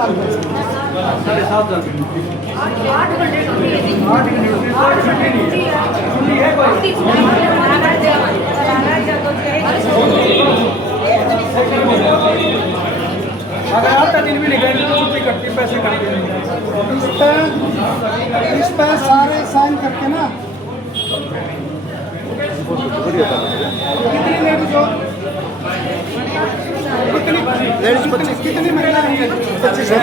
साल में 7.5 साल अगर आपका दिन भी नहीं गए तो छुट्टी कटती पैसे कटेंगे। इस पे सारे साइन करके ना कितनी लेडीज हो, लेडीज 25 कितनी महिला है? 25 है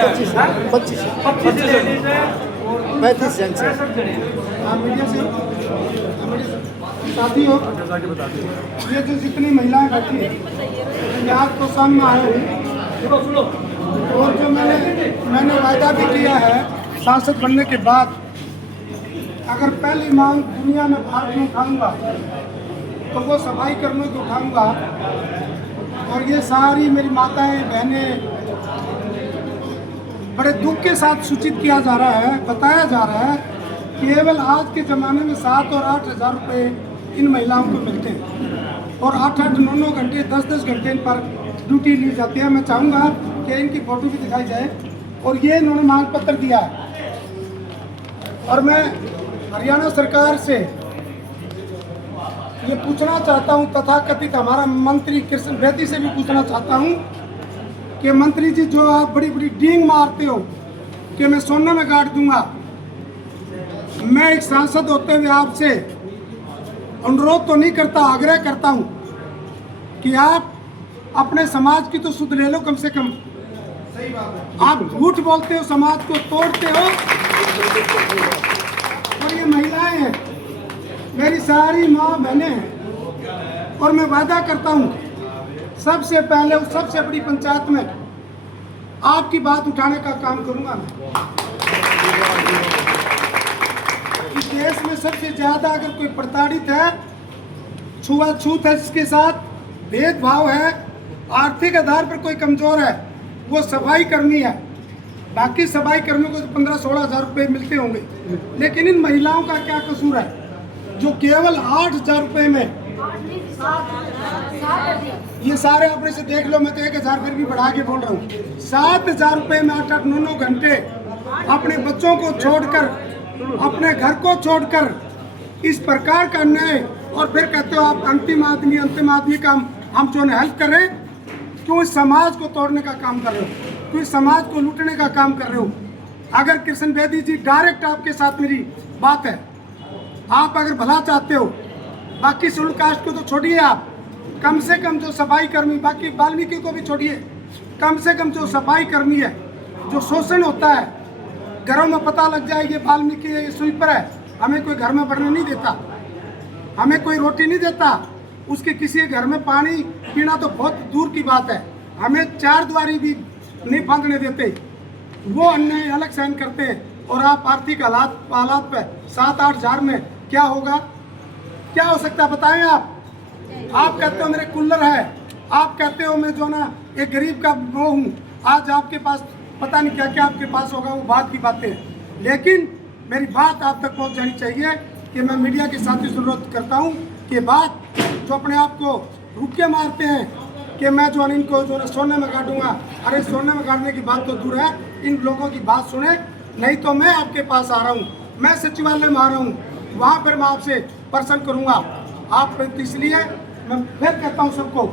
25 लेडीज है 35 जेंट्स है। आप मीडिया से हो? साथी हो? ये जो जितनी महिलाएं बैठी हैं ये आपको सामने आए हैं और जो मैंने वायदा भी किया है सांसद बनने के बाद, अगर पहली मांग दुनिया में भारत में उठाऊंगा तो वो सफाई कर्मियों को उठाऊंगा। और ये सारी मेरी माताएं बहनें बड़े दुख के साथ सूचित किया जा रहा है, बताया जा रहा है केवल आज के ज़माने में 7 और 8 हज़ार रुपये इन महिलाओं को मिलते हैं और 8-8, 9-9 घंटे, 10-10 घंटे इन पर ड्यूटी ली जाती है। मैं चाहूँगा कि इनकी फ़ोटो भी दिखाई जाए। और ये इन्होंने मांग पत्र दिया है और मैं हरियाणा सरकार से ये पूछना चाहता हूँ, तथाकथित हमारा मंत्री कृष्ण बेदी से भी पूछना चाहता हूँ कि मंत्री जी जो आप बड़ी बड़ी डींग मारते हो कि मैं सोना में गाड़ दूंगा, मैं एक सांसद होते हुए आपसे अनुरोध तो नहीं करता, आग्रह करता हूँ कि आप अपने समाज की तो सुध ले लो कम से कम। आप झूठ बोलते हो, समाज को तोड़ते हो। और ये महिलाएं हैं, मेरी सारी माँ बहनें हैं और मैं वादा करता हूँ सबसे पहले उस सबसे बड़ी पंचायत में आपकी बात उठाने का काम करूँगा मैं। इस देश में सबसे ज़्यादा अगर कोई प्रताड़ित है, छुआछूत है, जिसके साथ भेदभाव है, आर्थिक आधार पर कोई कमज़ोर है, वो सफाई कर्मी है। बाकी सफाई कर्मियों को तो 15-16 हज़ार रुपये मिलते होंगे, लेकिन इन महिलाओं का क्या कसूर है जो केवल 8 हज़ार रुपये में, ये सारे अपने से देख लो, मैं तो 1 हज़ार फिर भी बढ़ा के बोल रहा हूँ, 7 हज़ार रुपये में 8-8, 9-9 घंटे अपने बच्चों को छोड़कर, अपने घर को छोड़कर इस प्रकार का अन्याय, और फिर कहते हो आप अंतिम आदमी का हम जो हेल्प कर रहे हैं। क्यों इस समाज को तोड़ने का काम कर रहे हो? क्यों इस समाज को लूटने का काम कर रहे हो? अगर कृष्ण बेदी जी, डायरेक्ट आपके साथ मेरी बात है, आप अगर भला चाहते हो, बाकी शेड्यूल कास्ट को तो छोड़िए, आप कम से कम जो सफाई कर्मी, बाकी वाल्मीकि को भी छोड़िए, कम से कम जो सफाई कर्मी है, जो शोषण होता है, घरों में पता लग जाए ये वाल्मीकि है, ये स्वीपर है, हमें कोई घर में बढ़ने नहीं देता, हमें कोई रोटी नहीं देता, उसके किसी घर में पानी पीना तो बहुत दूर की बात है, हमें 4 द्वारी भी नहीं फांकने देते, वो अन्याय अलग सहन करते हैं। और आप आर्थिक हालात पे 7-8 हज़ार में क्या होगा, क्या हो सकता है बताएं आप कहते हो मेरे कूलर है, आप कहते हो मैं जो ना एक गरीब का वो हूँ, आज आपके पास पता नहीं क्या क्या आपके पास होगा, वो बात की बातें हैं। लेकिन मेरी बात आप तक पहुँच जानी चाहिए कि मैं मीडिया के साथ ही अनुरोध करता हूँ कि बात जो अपने आप को रुके मारते हैं कि मैं जो इनको जो सोने में काटूंगा, अरे सोने में काटने की बात तो दूर है, इन लोगों की बात सुने, नहीं तो मैं आपके पास आ रहा हूँ, मैं सचिवालय में आ रहा हूँ, वहाँ पर मैं आपसे प्रश्न करूँगा। आप इसलिए मैं फिर कहता हूँ सबको,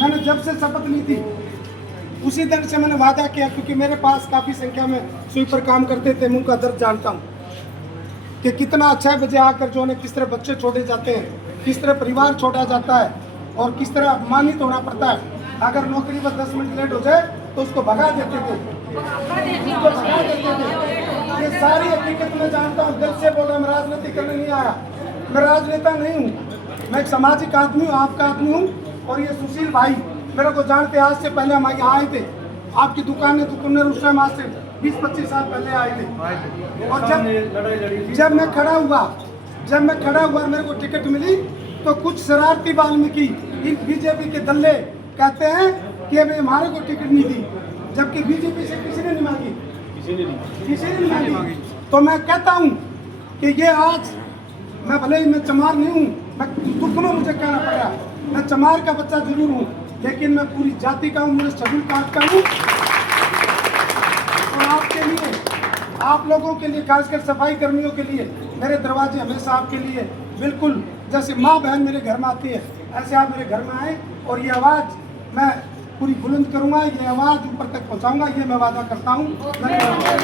मैंने जब से शपथ ली थी उसी दिन से मैंने वादा किया, क्योंकि मेरे पास काफ़ी संख्या में स्वीपर काम करते थे, मैं उनका दर्द जानता हूँ कि कितना 6 बजे आकर जो है किस तरह बच्चे छोड़े जाते हैं, किस तरह परिवार छोड़ा जाता है और किस तरह अपमानित होना पड़ता है। अगर नौकरी पर 10 मिनट लेट हो जाए तो उसको भगा देते थे, ये सारी हकीकत मैं जानता हूँ, दिल से बोल रहा, मैं राजनीति करने नहीं आया, मैं राजनेता नहीं हूँ, मैं एक सामाजिक आदमी हूँ, आपका आदमी हूँ। और ये सुशील भाई मेरे को जानते, आज से पहले हम यहाँ आए थे, आपकी दुकान उस टाइम आज से 20-25 साल पहले आए थे। और जब मैं खड़ा हुआ मेरे को टिकट मिली तो कुछ शरारती वाल्मीकि इन बीजेपी के दल्ले कहते हैं कि अभी हमारे को टिकट नहीं दी, जबकि बीजेपी से किसी ने नहीं मांगी, किसी ने नहीं मांगी। तो मैं कहता हूँ कि ये आज मैं भले ही मैं चमार नहीं हूँ, मैं दुख में मुझे कहना पड़ रहा, मैं चमार का बच्चा जरूर हूँ, लेकिन मैं पूरी जाति का हूँ, मैं शेड्यूल कास्ट का हूँ। आप लोगों के लिए, खासकर सफाई कर्मियों के लिए, मेरे दरवाजे हमेशा आपके लिए बिल्कुल जैसे माँ बहन मेरे घर में आती है, ऐसे आप मेरे घर में आए और ये आवाज़ मैं पूरी बुलंद करूँगा, ये आवाज़ ऊपर तक पहुँचाऊँगा, ये मैं वादा करता हूँ। धन्यवाद।